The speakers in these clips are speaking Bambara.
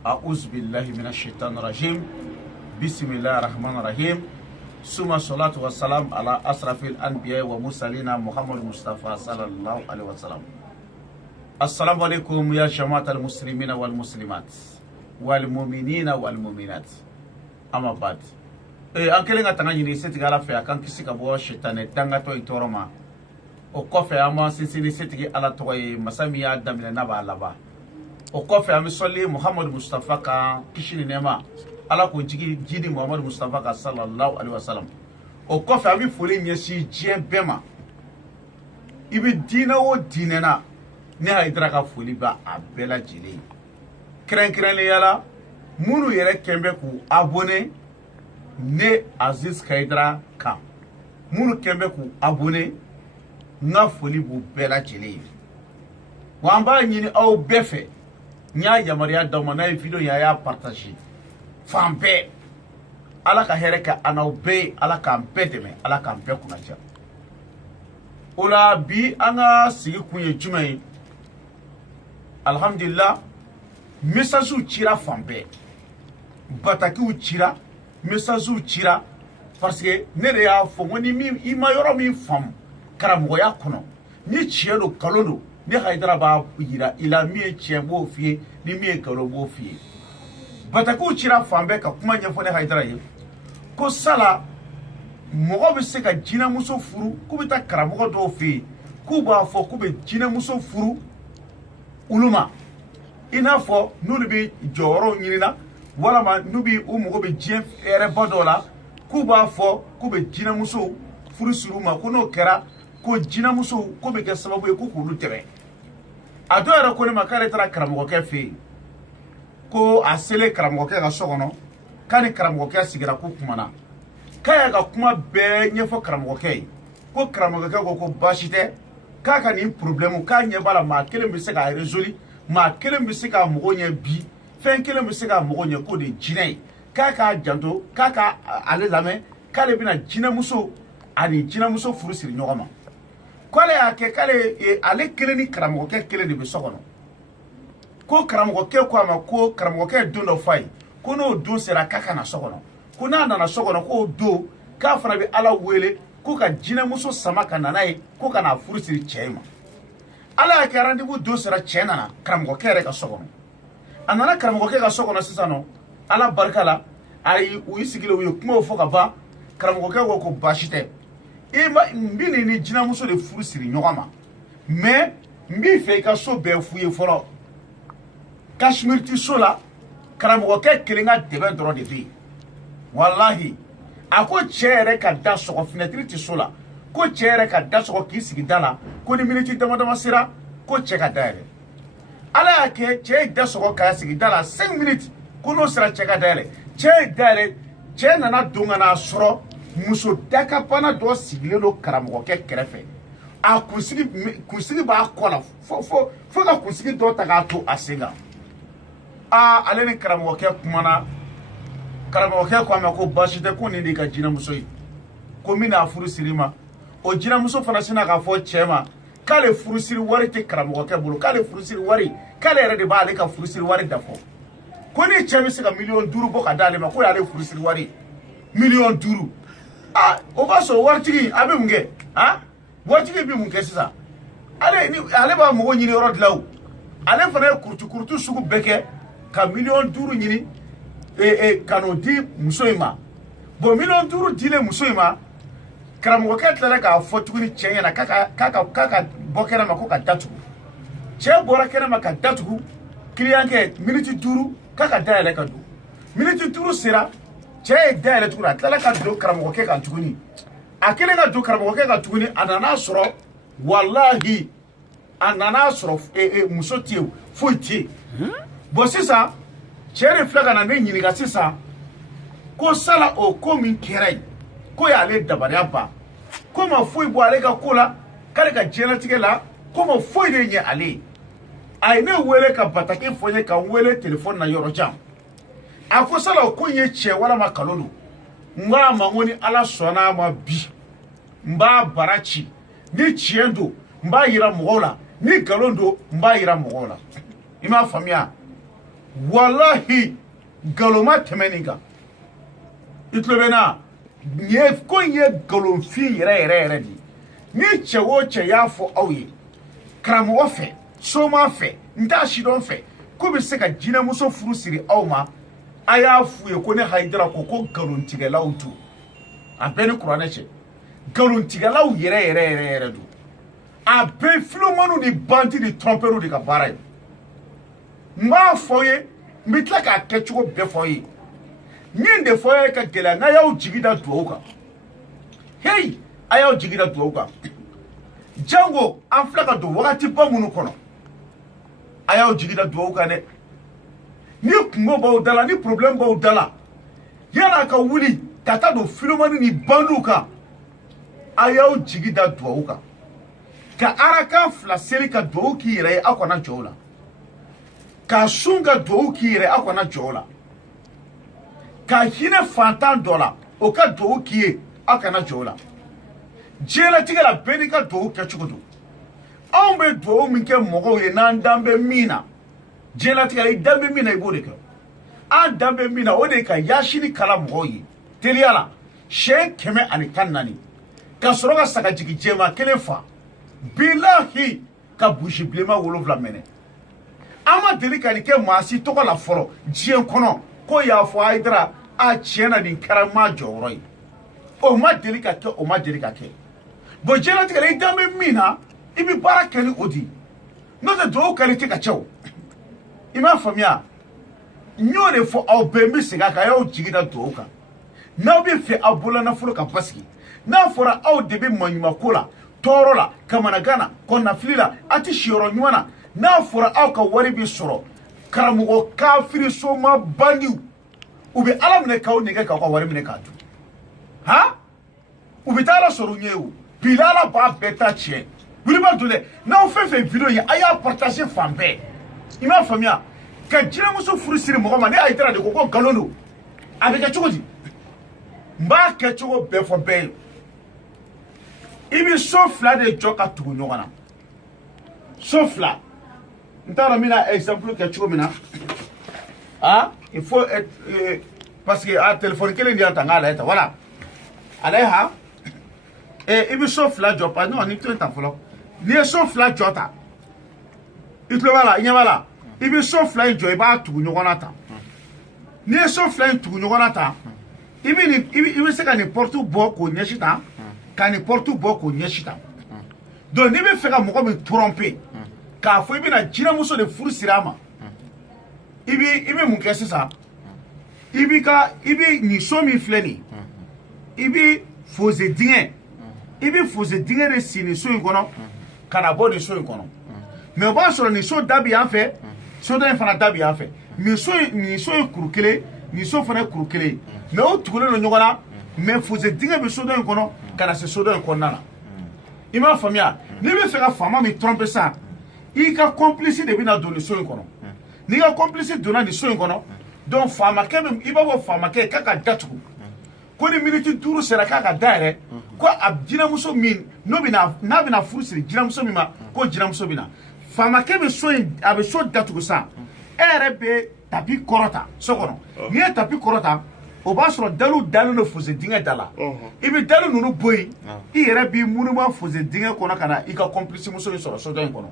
أعوذ بالله من الشيطان الرجيم بسم الله الرحمن الرحيم ثم الصلاة والسلام على أشرف الأنبياء ومرسلين محمد مصطفى صلى الله عليه وسلم. السلام عليكم يا جماعة المسلمين والمسلمات والمؤمنين والمؤمنات. أما بعد an kelen ka tanga ɲini setigi ala fɛ a kan kisi ka bɔ sitane dangatɔ in tɔɔrɔ ma. O kɔfɛ an ma sinsin setigi ala tɔgɔ ye masa min y'a daminɛ n'a b'a laban. O kɔfɛ an bɛ sɔli Muhamadu Mustafa kan kisi ni nɛɛma ala k'o jigi jidi Muhamadu Mustafa kan sallallahu alaihi wasallam. O kɔfɛ an bɛ foli ɲɛsin diɲɛ bɛɛ ma. I bɛ diinɛ o diinɛ na ne Hayidara ka foli bɛ a bɛɛ lajɛlen ye. Kɛrɛnkɛrɛnnenya la minnu yɛrɛ kɛn bɛ k'u abonné ne Aziz Hayidara kan minnu kɛn bɛ k'u abonné n ka foli b'u bɛɛ lajɛlen ye. Wa an b'a ɲini aw bɛɛ fɛ n y'a yamaruya d'aw ma n'a ye video in a y'a partager fan bɛɛ ala ka hɛrɛ kɛ an n'aw bɛɛ ye ala k'an bɛɛ dɛmɛ ala k'an bɛɛ kunnaja. O la bi an ka sigi kun ye jumɛn ye alhamdulillah messages cira fan bɛɛ batakiw cira messages cira parce que ne de y'a fɔ n ko ni i ma yɔrɔ min faamu karamɔgɔya kɔnɔ ni tiɲɛ don kalon don ne Hayidara b'a yira i la min ye tiɲɛ b'o f'i ye ni min ye galon b'o f'i ye. Batakiw cira fan bɛɛ ka kuma ɲɛfɔ ne Hayidara ye ko sala mɔgɔ bɛ se ka jinɛmuso furu k'u bɛ taa karamɔgɔ dɔw fɛ yen k'u b'a fɔ k'u bɛ jinɛmuso furu olu ma i n'a fɔ n'olu bɛ jɔyɔrɔw ɲinina walama n'u bɛ u mago bɛ diɲɛ hɛrɛba dɔw la k'u b'a fɔ k'u bɛ jinɛmuso furu siri u ma ko n'o kɛra ko jinɛmuso ko bɛ kɛ sababu ye ko k'olu tɛmɛ. A dɔw yɛrɛ ko ne ma k'ale taara karamɔgɔkɛ fɛ yen ko a selen karamɔgɔkɛ ka so kɔnɔ k'a ni karamɔgɔkɛ sigira k'u kumana k'a y'a ka kuma bɛɛ ɲɛfɔ karamɔgɔkɛ ye ko karamɔgɔkɛ ko baasi tɛ k'a ka nin problème k'a ɲɛ b'a la maa kelen bɛ se k'a résoudre maa kelen bɛ se k'a mɔgɔ ɲɛ bi fɛn kelen bɛ se k'a mɔgɔ ɲɛ k'o de ye jinɛ ye k'a k'a janto k'a ka ale lamɛn k'ale bɛna jinɛmuso ani jinɛmuso furu siri ɲɔgɔn ma. K'ale y'a kɛ k'ale ale kelen ni karamɔgɔkɛ kelen de bɛ so kɔnɔ ko karamɔgɔkɛ ko a ma ko karamɔgɔkɛ ye don dɔ f'a ye ko n'o don sera k'a ka na so kɔnɔ ko n'a nana so kɔnɔ k'o don k'a fana bɛ ala wele ko ka jinɛmuso sama ka na n'a ye ko ka n'a furu siri cɛ in ma. Ala y'a kɛ rendez-vous don sera cɛ nana karamɔgɔkɛ yɛrɛ ka so kɔnɔ a nana karamɔgɔkɛ ka so kɔnɔ sisan nɔ ala barika la u y'i sigilen u ye kumaw fɔ ka ban karamɔgɔkɛ ko baasi tɛ n bɛ ni jinɛmuso de furu siri ɲɔgɔn ma mais n b'i fɛ i ka so bɛɛ f'u ye fɔlɔ Kashmir ti so la karamɔgɔkɛ kelen ka dɛbɛ dɔrɔn de bɛ yen walahi a ko cɛ yɛrɛ ka da sɔgɔ fenêtre ti so la ko cɛ yɛrɛ ka da sɔgɔ k'i sigi da la ko ni miniti dama dama sera ko cɛ ka da yɛlɛ. Ala y'a kɛ cɛ ye da sɔgɔ k'a sigi da la 5 minutes ko n'o sera cɛ ka da yɛlɛ cɛ ye da yɛlɛ cɛ nana don ka n'a sɔrɔ muso dakabana dɔ sigilen don karamɔgɔkɛ kɛrɛfɛ a kunsigi b'a kɔ la fo ka kunsigi dɔ ta k'a to a sen kan. Ale ni karamɔgɔkɛ kumana karamɔgɔkɛ ko a ma ko baasi tɛ ko nin de ka jinɛmuso ye ko min n'a furu siri ma o jinɛmuso fana sina k'a fɔ cɛ ma k'ale furusiri wari tɛ karamɔgɔkɛ bolo k'ale furusiri wari k'ale yɛrɛ de b'ale ka furusiri wari dafɔ ko ni cɛ bɛ se ka miliyɔn 5 bɔ ka d'ale ma ko y'ale furusiri wari miliyɔn 5 o b'a sɔrɔ waritigi a bɛ mun kɛ waritigi bɛ mun kɛ sisan ale b'a mɔgɔ ɲini yɔrɔ dilan o ale fana ye kurutu sugu bɛɛ kɛ ka miliyɔn 5 ɲini ka n'o di muso in ma bon miliyɔn 5 dilen muso in ma karamɔgɔkɛ tilala k'a fɔ tuguni cɛ ɲɛna k'a ka bɔ kɛnɛ ma ko ka datugu cɛ bɔra kɛnɛ ma ka datugu kiliyankɛ miniti 5 k'a ka dayɛlɛ ka don miniti 5 sera cɛ ye dayɛlɛ tuguni a tilala ka don karamɔgɔkɛ kan tuguni a kelen ka don karamɔgɔkɛ kan tuguni a nana sɔrɔ walahi a nana sɔrɔ muso tɛ yen foyi tɛ yen bon sisan cɛ de filɛ ka na ne ɲininka sisan ko sala o ko min kɛra yen ko y'ale dabaliya ban ko ma foyi bɔ ale ka ko la k'ale ka diɲɛlatigɛ la ko ma foyi de ɲɛ ale ye a ye ne wele ka bataki fɔ n ye ka n wele telefɔni na yɔrɔ jan a ko sala o ko in ye tiɲɛ walama kalon don n k'a ma n ko ni ala sɔnna a ma bi n b'a bara ci ni tiɲɛ don n b'a yira mɔgɔw la ni galon don n b'a yira mɔgɔw la i m'a faamuya wallahi galoma temeninga itlobena nye ko ye galon fin yere di ni chewo che yafo awye kramo fe soma fe nda shidon fe ko be se ka jina muso furu siri awma aya fu ye ko ne haidara ko galon tigela utu abeni qur'ane che galon tigela u yere du abe filomanu ni bandi ni tromperu di ka baray ma foye mitla ka kechugo be foye nyinde foye ka gela na yaw jigida duoka hey ayaw jigida duoka jango aflaka do wakati ba munu kono ayaw jigida duoka ne ni kungo ba dala ni problem ba dala yana ka wuli tata do filomanu ni banduka ayaw jigida duoka ka araka flaseli ka duoki yire akona jola ka sunga duoki yire akona jola ka hine fantan dola o ka duoki akana jola jela tigala beni ka duoki chukudu ambe duo minke mogo ye nan dambe mina jela tigala dambe mina ibode ka an dambe mina ode ka yashini kala mogo ye teliala she keme ani kannani ka soroga saka jigi jema kelefa bilahi ka bushi blema wolofla mene ama delika ni ke masi toko la foro jien kono ko ya fo aidra a chena din karama joroi o ma delika ke bo jela tigale dambe mina ibi barakani odi no de do kalite ka chew ima famia nyore fo obemi siga ka yo jigida doka na bi fe abula na furo ka paski na fora au debi manyuma kola torola kamana gana konna flila ati shiro nywana na fora au ka wari bi soro karamugo kafiri soma bandiu ubi alamne ka onega ka wari mine ka tu ha ubi tala soro nyewu bilala ba beta che wiliba dule na ofefe video ya aya partager fambe ima famia ka jira muso furusiri mogoma ne aitara de koko galondo abeka chukodi mba ke chuko be fo be ibi sofla de joka tugu nyogana sofla ntara mina exemple ke chuko mina ah il faut être parce que à téléphone kele ndi atanga la eta voilà aleha ibi sofla jopa no ni to entafolo ni sofla jota itlo wala inyabala ibi sofla joy ba tugu nyogana ta ni sofla tugu nyogana ta ibi se ka ni portu bo ko nyeshita ka ni portu bo ko nyeshita donc ni be fe ka moko me tromper ka fo ibi na jina muso de furu sirama ibi mun kese sa ibi ni so mi fleni ibi foze dinge ibi foze dinge de sini so ikono kana bo de so ikono mais ba so ni so dabi en fait so da fana dabi en fait ni so kurukele ni so fana kurukele mais o tukule no nyogona mais foze dinge be so da ikono kana se so da ikono na ima famia ni be fe ka fama mi tromper ça i ka complice de bina do ni so ikono ni ka complice dona ni so ikono donc fama ke i ba wo fama ke kaka datu ko ni minute turu sera kaka daire ko abjina muso min no bina na bina furusiri jina muso mi ma ko jina muso bina fama ke be so abe so datu ko sa erebe tapi korota sokono ni tapi korota o ba soro dalu no fose dinga dala ibi dalu nunu boy i erebe munu ma fose dinga kono kana i ka complice muso soro so do en kono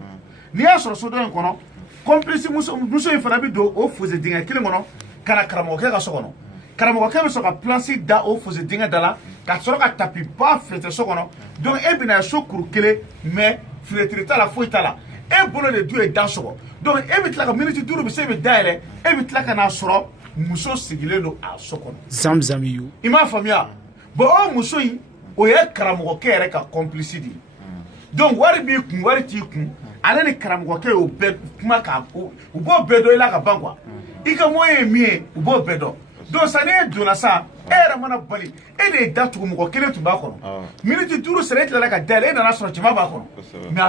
ni ya soro so do en kono complice muso ifana bi do o fose dinga kile kono kana karamo ke ka sokono karamo ke be so ka place da o fose dinga dala ka soro ka tapi ba fete sokono donc e bina so kuru kele mais fletre ta la foi ta la e bolo de du e da soko donc e bit la ka minute duru bi se be daire e bit la kana soro muso sigile no a sokono zamzamiyu ima famia bo o muso yi o ye karamo ke ere ka complicity donc wari bi kun wari ti kun ale ni karamo ke o be kuma ka o bo bedo ila ka bankwa ika moye mie o bo bedo donc ça ne dona ça era mana bali e de datu mo kele tu ba kono minute duru sere tla ka dale na soro chima ba kono mais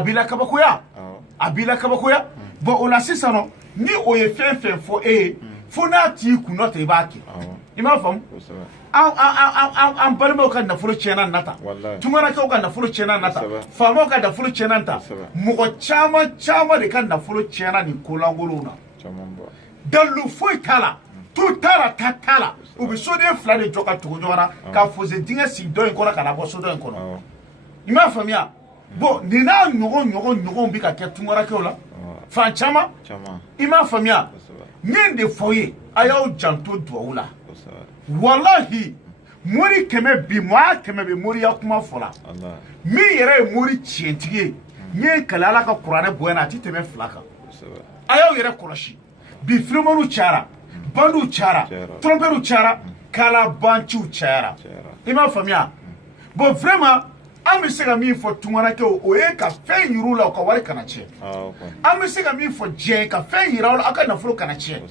abila kabakoya bo ona sisano ni o ye fen fo fo na ti ku no te ba ki ima fam am balmo ka na furo chena nata tumara ka na furo chena nata famo ka da furo chena nata mo chama de ka na furo chena ni kolangolo na dalu foyi t'a la tu t'a la ta t'a la u bɛ soden fila de jɔ ka tugu ɲɔgɔn na ka fosse dingɛ sigi dɔ in kɔnɔ ka na bɔ so dɔ in kɔnɔ i m'a faamuya bon nin n'a ɲɔgɔn bɛ ka kɛ tunkarakɛw la fan caman i m'a faamuya n ye nin de fɔ ye a y'aw janto duwawu la walahi mori kɛmɛ bi maa kɛmɛ bɛ moriya kuma fɔ la min yɛrɛ ye mori tiɲɛtigi ye n ye kale ala ka kuranɛ bonya na a ti tɛmɛ 2 kan a y'aw yɛrɛ kɔlɔsi bi filimaniw cayara bandiw cayara trompeurs cayara kalabanciw cayara i m'a faamuya bon vraiment an bɛ se ka min fɔ tunkarakɛw o ye ka fɛn yir'u la u ka wari kana tiɲɛ an bɛ se ka min fɔ diɲɛ ka fɛn yir'aw la aw ka nafolo kana tiɲɛ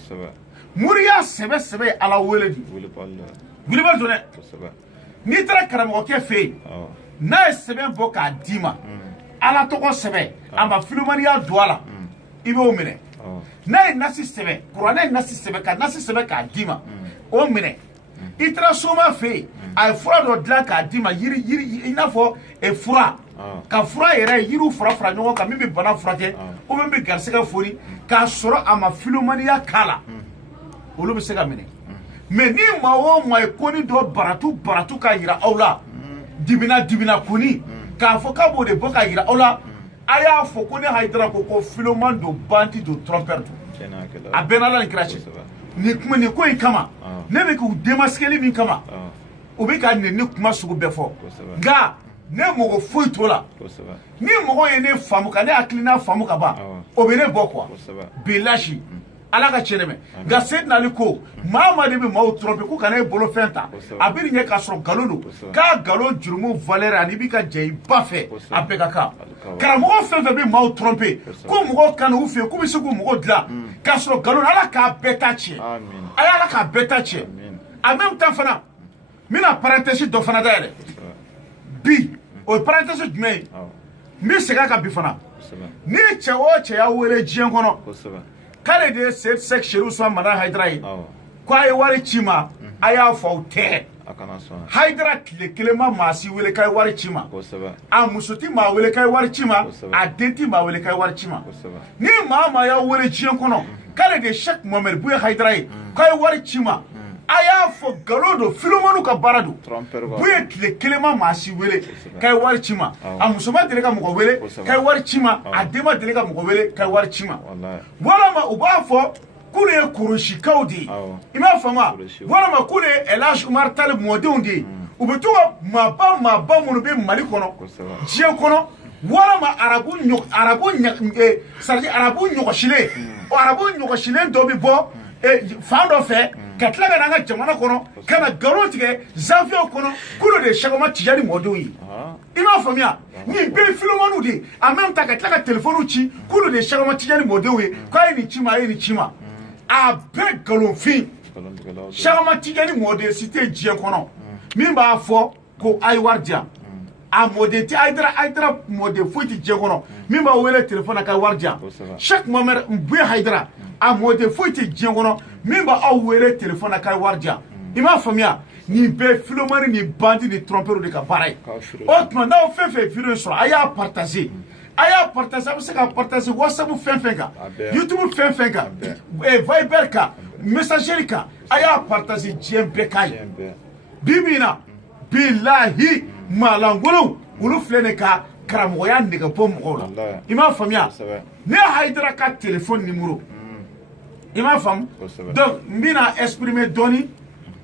moriya sɛbɛ ye ala wele de wulibali don dɛ n'i taara karamɔgɔkɛ fɛ yen n'a ye sɛbɛn bɔ k'a d'i ma ala tɔgɔ sɛbɛn a ma filimaniya don a la i b'o minɛ n'a ye nasi sɛbɛn kuranɛ ye nasi sɛbɛn ka nasi sɛbɛn k'a d'i ma o minɛ i taara soma fɛ yen a ye fura dɔ dilan k'a d'i ma yiri i n'a fɔ fura ka fura yɛrɛ yiriw fara ɲɔgɔn kan min bɛ bana furakɛ ou bien bɛ garisɛgɛ foni k'a sɔrɔ a ma filimaniya k'a la olu bɛ se ka minɛ mais ni maa o maa ye koni dɔ baratu ka yira aw la dibina koni k'a fɔ k'a b'o de bɔ ka yira aw la a y'a fɔ ko ne Hayidara ko filoman don banti don trompeur don a bɛɛ n'Ala ni kira cɛ nin ko in kama ne bɛ k'u démasquer min kama u bɛ ka nin kuma sugu bɛɛ fɔ nka ne mɔgɔ foyi t'o la ni mɔgɔ ye ne faamu ka ne hakilina faamu ka ban o bɛ ne bɔ quoi bilahi ala ka tiɲɛ dɛmɛ nka Seydina Ali ko maa de bɛ maaw tromper ko kana e bolo fɛn ta a bɛ nin kɛ k'a sɔrɔ nkalon don k'a nkalon jurumu valeur ani b'i ka jɛ i ba fɛ a bɛɛ ka kan karamɔgɔ fɛn fɛn bɛ maaw tromper ko mɔgɔw ka na u fɛ yen k'u bɛ se k'u mɔgɔ dilan k'a sɔrɔ nkalon ala k'a bɛɛ ta tiɲɛ a ye ala k'a bɛɛ ta tiɲɛ en même temps fana n bɛna parenthèse dɔ fana dayɛlɛ bi o ye parenthèse jumɛn ye n bɛ segin a kan bi fana ni cɛ o cɛ y'a wele diɲɛ kɔnɔ k'ale de ye Sek Sherif Usman Madani Hayidara ye ko a ye wari ci ma a y'a fɔ aw tɛ Hayidara tile kelen ma maa si wele k'a ye wari ci ma a muso ti maa wele k'a ye wari ci ma a den ti maa wele k'a ye wari ci ma ni maa y'a wele diɲɛ kɔnɔ k'ale de ye Sheikh Mohamed Buye Hayidara ye k'a ye wari ci ma a y'a fɔ nkalon don filimaniw ka baara don Buye tile kelen ma maa si wele k'a ye wari ci ma a muso ma deli ka mɔgɔ wele k'a ye wari ci ma a den ma deli ka mɔgɔ wele k'a ye wari ci ma walama u b'a fɔ k'olu ye kurusikaw de ye i m'a faamu walama k'olu ye El Hadj Umar Talib mɔdenw de ye u bɛ to ka maaba minnu bɛ Mali kɔnɔ diɲɛ kɔnɔ walama arabu ɲɔgɔsilen arabu ɲɔgɔsilen dɔ bɛ bɔ fan dɔ fɛ ka tila ka na an ka jamana kɔnɔ ka na nkalon tigɛ zanfiyaw kɔnɔ k'olu de ye Cheikh Ahmad Tijani mɔdenw ye i m'a faamuya nin bɛɛ ye filimaniw de ye en même temps ka tila ka telefɔniw ci k'olu de ye Cheikh Ahmad Tijani mɔdenw ye k'a ye nin ci ma a ye nin ci ma a bɛɛ nkalonfin Cheikh Ahmad Tijani mɔden si tɛ diɲɛ kɔnɔ min b'a fɔ ko a ye wari di yan a mɔden tɛ Hayidara mɔden foyi tɛ diɲɛ kɔnɔ min b'a wele telefɔni na k'a ye wari di yan Sheikh Mohamed Buye Hayidara a mɔden foyi tɛ diɲɛ kɔnɔ min b'aw wele telefɔni na k'a ye wari di yan i m'a faamuya nin bɛɛ filomani ni bandi ni trompeur de ka baara ye o tuma n'aw fɛn fɛn video sɔrɔ a y'a partager a bɛ se ka partager WhatsApp fɛn fɛn kan YouTube fɛn fɛn kan Viber kan messagerie kan a y'a partager diɲɛ bɛɛ k'a ye bi min na bilahi maalankolonw olu filɛ nin ka karamɔgɔya nɛgɛ bɔ mɔgɔw la i m'a faamuya ne Hayidara ka téléphone numéro il m'a femme. Donc, Mina exprimé Donny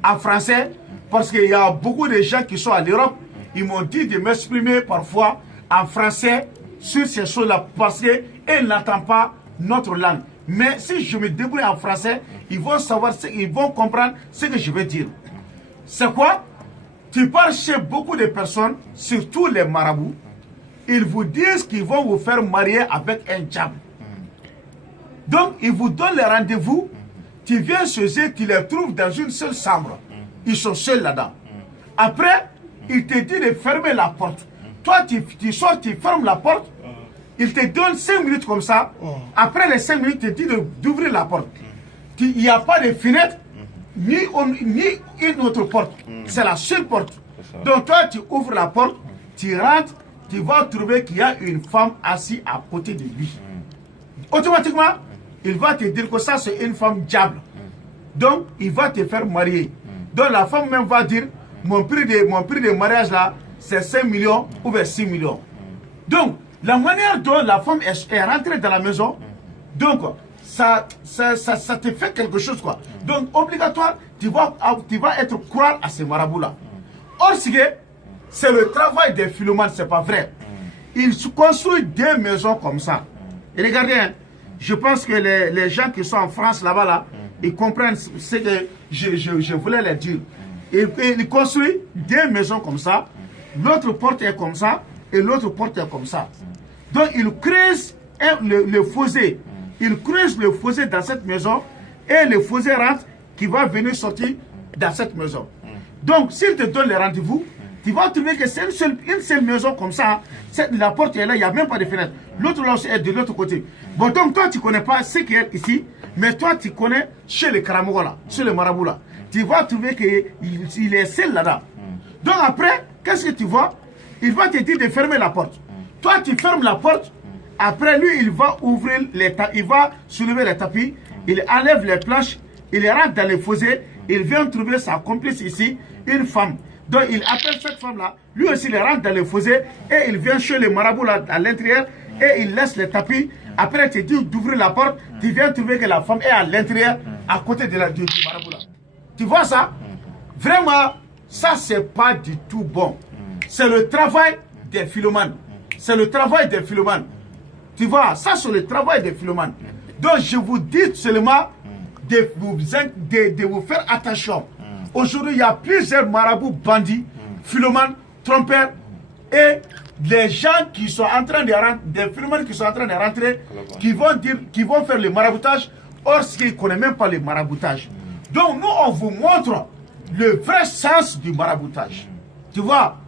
en français parce qu'il y a beaucoup de gens qui sont à l'Europe. Ils m'ont dit de m'exprimer parfois en français sur ces choses-là parce qu'ils n'entendent pas notre langue. Mais si je me débrouille en français, ils vont savoir, ils vont comprendre ce que je veux dire. C'est quoi? Tu parles chez beaucoup de personnes, surtout les marabouts. Ils vous disent qu'ils vont vous faire marier avec un diable. Donc, ils vous donnent les rendez-vous. Tu viens chez eux, tu les trouves dans une seule chambre. Ils sont seuls là-dedans. Après, ils te disent de fermer la porte. Toi, tu sors, tu fermes la porte. Ils te donnent 5 minutes comme ça. Après les 5 minutes, ils te disent d'ouvrir la porte. Il n'y a pas de fenêtre, ni une autre porte. C'est la seule porte. Donc, toi, tu ouvres la porte, tu rentres, tu vas trouver qu'il y a une femme assise à côté de lui. Automatiquement, il va te dire que ça c'est une femme diable. Donc il va te faire marier. Donc la femme même va dire mon prix de mariage là c'est 5 millions ou bien 6 millions. Donc la manière dont la femme est rentrée dans la maison, donc ça te fait quelque chose quoi. Donc obligatoire, tu vas être croire à ces marabouts là. Or c'est le travail des philomanes, c'est pas vrai. Ils construisent des maisons comme ça. Et regardez, hein, je pense que les gens qui sont en France là-bas là, ils comprennent ce que je voulais leur dire. Ils construisent des maisons comme ça, l'autre porte est comme ça et l'autre porte est comme ça. Donc ils creusent le fossé. Ils creusent le fossé dans cette maison et le fossé rentre qui va venir sortir dans cette maison. Donc s'ils te donnent les rendez-vous, tu vas trouver que c'est une seule maison comme ça. La porte est là, il n'y a même pas de fenêtre. L'autre là est de l'autre côté. Bon, donc toi tu ne connais pas ce qui est ici, mais toi tu connais chez les Karamogo là, chez les marabouts là. Tu vas trouver qu'il est seul là-bas. Donc après, qu'est-ce que tu vois? Il va te dire de fermer la porte. Toi tu fermes la porte. Après lui, il va ouvrir les tapis, il va soulever les tapis, il enlève les planches, il rentre dans les fossés, il vient trouver sa complice ici, une femme. Donc il appelle cette femme-là, lui aussi il rentre dans les fossés et il vient chez les marabouts là à l'intérieur et il laisse les tapis. Après tu dis d'ouvrir la porte, tu viens trouver que la femme est à l'intérieur, à côté du marabout là. Tu vois ça? Vraiment, ça c'est pas du tout bon. C'est le travail des philomanes. C'est le travail des philomanes. Tu vois, ça c'est le travail des philomanes. Donc je vous dis seulement de vous faire attention. Aujourd'hui, il y a plusieurs marabouts bandits, philomanes, trompeurs et les gens qui sont en train de rentrer, des philomanes qui sont en train de rentrer, qui vont faire le maraboutage, or qu'ils ne connaissent même pas le maraboutage. Donc nous, on vous montre le vrai sens du maraboutage. Tu vois,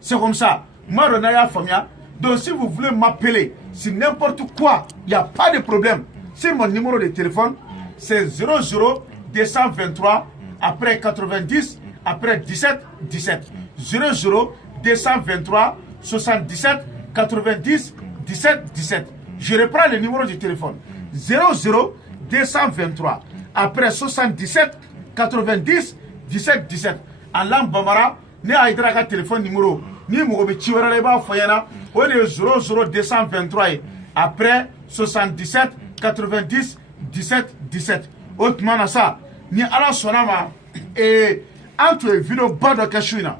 c'est comme ça. Maronaya Famia. Donc si vous voulez m'appeler, si n'importe quoi, il n'y a pas de problème. C'est mon numéro de téléphone, c'est 00 223 après 90 après 17 17. 00 223 77 90 17 17. Je reprends le numéro du téléphone. 00 223 après 77 90 17 17. Allah Bamara, ne a un téléphone numéro. Ni Mogobe Chiwaraleba Foyana, on est 00 223 après 77 90 17 17. Autrement ça, ni ala sonama et entre vidéo bado kashuna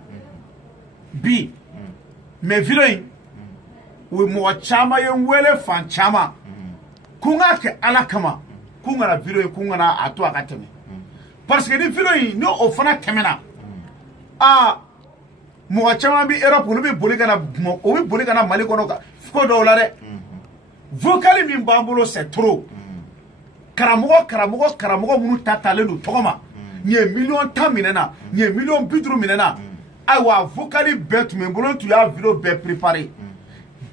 bi mais vidéo oui moi chama yewele fan chama kunga ke ala kama kunga la vidéo kunga na ato akateme parce que ni vidéo no ofana temena ah moi chama bi Europe no bi bolikana Mali kono ka ko do la re vocal mi bambulo c'est trop Karamogo munu tatale no togoma nye million ta minena nye million bidru minena awa vocali bet me bolon tu ya video be préparé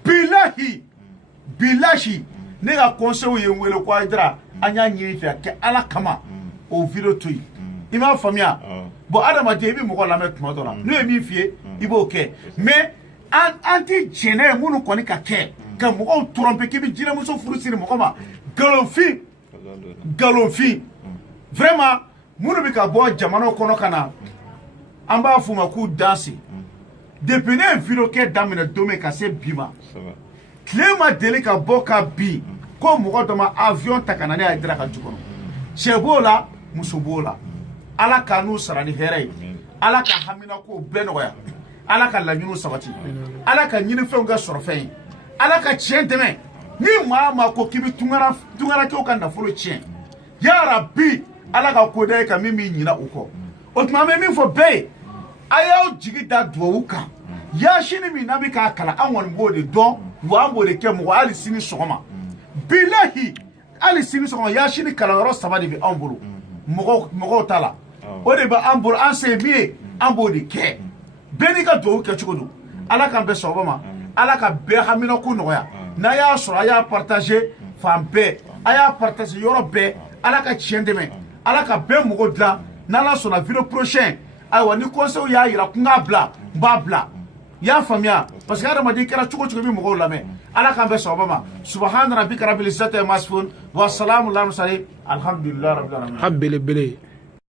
bilahi ne ga conseil ye wele ko idra anya nyiri fi ke ala kama o video tu ima famia bo adama de bi mo ko la met mo dona no emi fie ibo ke mais anti gene munu koni ka ke ka mo o trompe ki bi jina mo so furu siri mo koma galonfi vraiment munu bi ka bo jamano kono kana amba fuma ku danse depuis ne video ke damene dome ka se bima klema deli ka boka bi ko mo do ma avion takana ne adira ka jukono chebola musobola ala kanu sarani here ala ka hamina ko benoya ala ka lanyunu sabati ala ka nyini fenga sorfen ala ka chienteme ni mama ko kibi tungara ke o kan na folo chien ya rabbi ala ka ko dai ka mimi nyina uko o tuma me min fo be ayaw jigida duwuka ya shini mi nabi ka kala anwon bode don wa bode ke mo ali sini sogoma billahi ali sini sogoma ya shini kala ro sabadi bi ambulu mogo tala o de ba ambulu an se mi ambode ke beni ka duwuka chukodu ala kan be sogoma ala ka be hamina ku noya na ya so aya partager fambe aya partager yoro be ala ka chiendeme ala ka be mogo dla na la so na video prochain aywa ni conseil ya ira kunga bla ba bla y'a faamuya parce que adamaden kɛra cogo cogo bɛ mɔgɔw lamɛn ala k'an bɛ sababa ma subhana rabbika rabbil izzati amma yasifun wa salamun alal mursalin alhamdulillahi rabbil alamin ha belebele